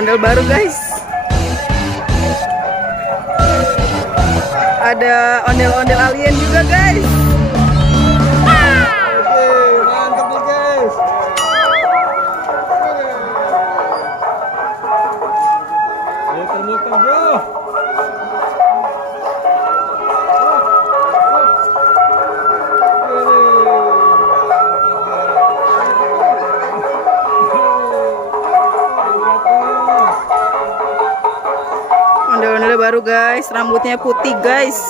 Ondel-ondel baru guys. Ada ondel-ondel alien juga guys. Oke, mantap nih guys. Muter-muter bro. Ondel-ondel baru guys, rambutnya putih guys.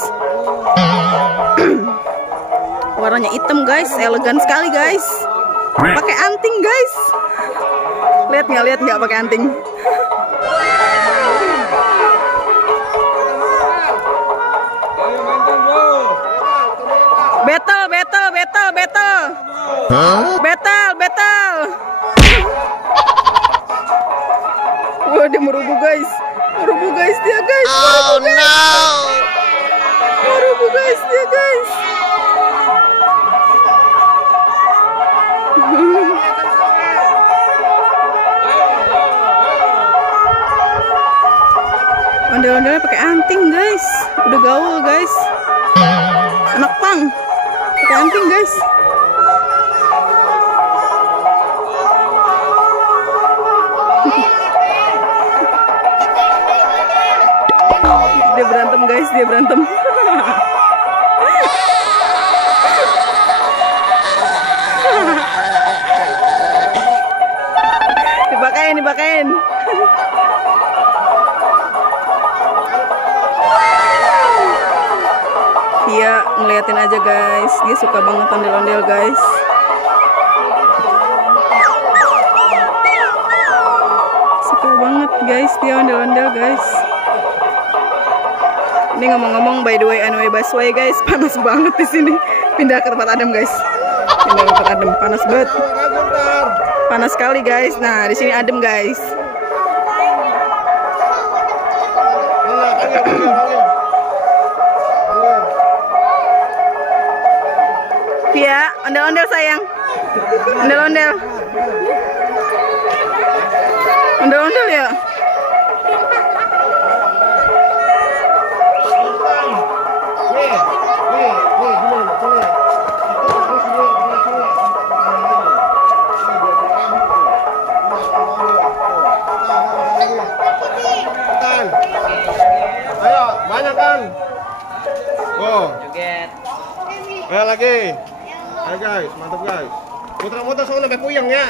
Warnanya hitam guys, elegan sekali guys. Pakai anting guys. Lihat nggak pakai anting? Battle. Wah, dia merubuh guys. Merubuh guys dia guys. Oh no. Merubuh guys dia guys. Ondel-ondelnya pakai anting guys. Udah gaul guys. Anak pang pakai anting guys. Dia berantem guys, dia berantem. Dipakain. Dia ngeliatin aja guys. Dia suka banget ondel-ondel guys. Suka banget guys dia ondel-ondel guys. Ini ngomong-ngomong, by the way, anyway, busway guys, panas banget di sini. Pindah ke tempat adem guys. Pindah ke tempat adem, panas banget. Panas sekali guys. Nah, di sini adem guys. Via, ondel-ondel sayang. Ondel-ondel. Ondel-ondel ya. Ayo, banyak kan? Oh. Ayo lagi. Ayo guys, mantap guys. Muter-muter soalnya sampai puyeng ya.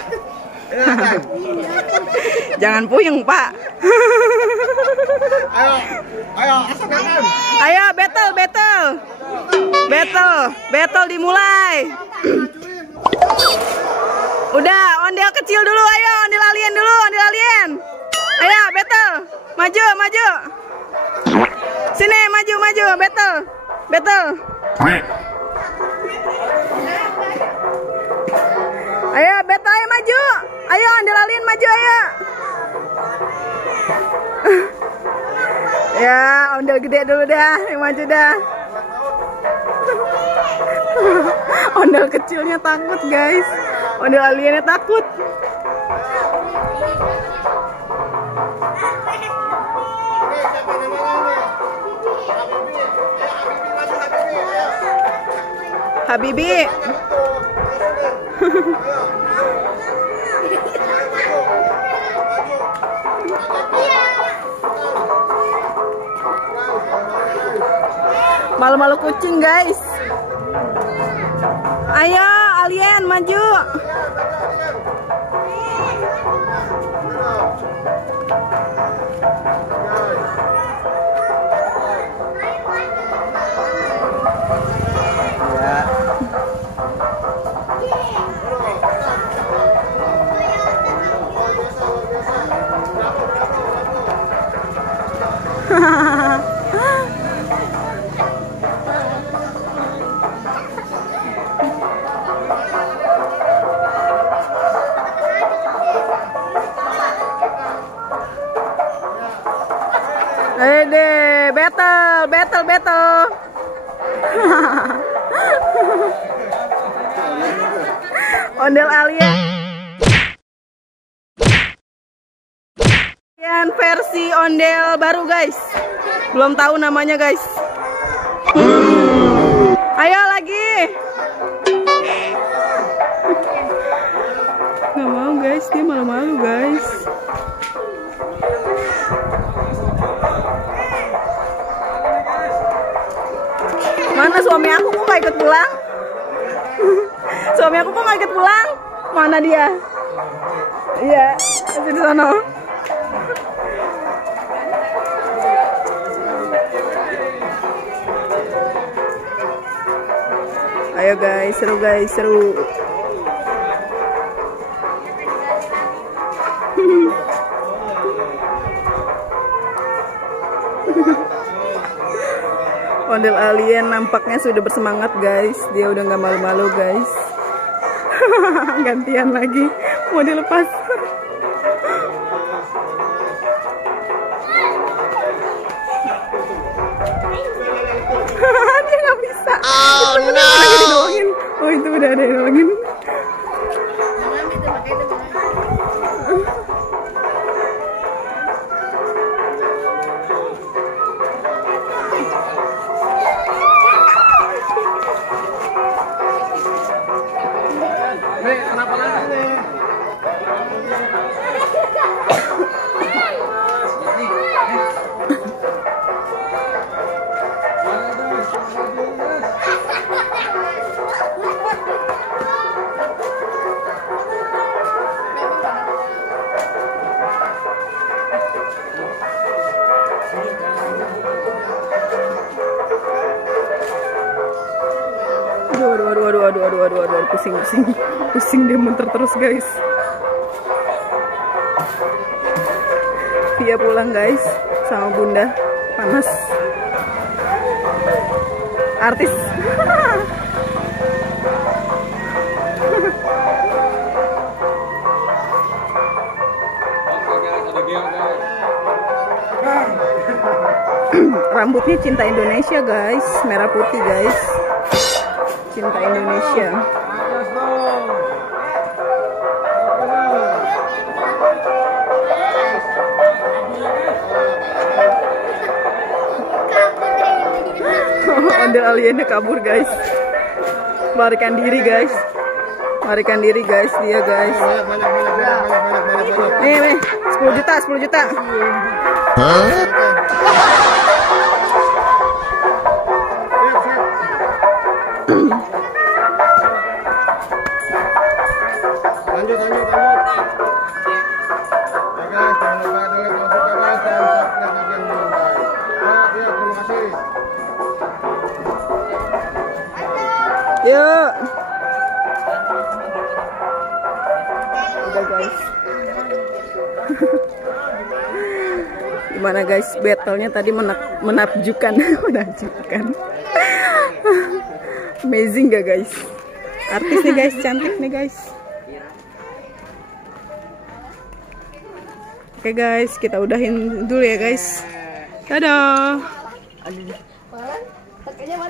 Jangan puyeng, Pak. Ayo, asal kan? Ayo, battle dimulai. Udah, ondel kecil dulu, ayo, ondel alien dulu, ondel alien. Ayo, battle. Maju. Sini, maju, battle. Ayo, battle, ayo maju. Ayo, ondel alien maju, ayo. Ya, ondel gede dulu dah, yang maju dah. Ondel kecilnya takut, guys. Ondel aliennya takut. Habibi. Malu-malu kucing, guys. Ayo, alien maju. Battle. Ondel alien. versi ondel baru guys. Belum tahu namanya guys. Ayo lagi. Nggak mau guys, dia malu-malu guys. Mana suami aku kok nggak ikut pulang? Suami aku kok nggak ikut pulang? Mana dia? Iya, masih di sana. Ayo guys, seru guys, seru. Ondel alien nampaknya sudah bersemangat guys. Dia udah nggak malu-malu guys. Gantian lagi mau dilepas. Dia nggak bisa. Oh no. Oh itu udah ada yang nolongin. Kenapa lagi nih? Aduh, pusing dia muter terus guys. Dia pulang guys sama bunda, panas. Artis. Rambutnya cinta Indonesia guys, merah putih guys. Cinta Indonesia. Ondel aliennya kabur guys. Melarikan diri guys. Melarikan diri guys dia guys. Nih, 10 juta, 10 juta. Lanjut. Ya guys, jangan lupa like, kalau suka guys, dan subscribe bagian bawah guys. Ya, terima kasih. Yuk. Udah guys. Gimana guys, battle-nya tadi menakjubkan. Menakjubkan. Amazing gak guys? Artis nih guys, cantik nih guys. Oke guys, kita udahin dulu ya guys. Dadah.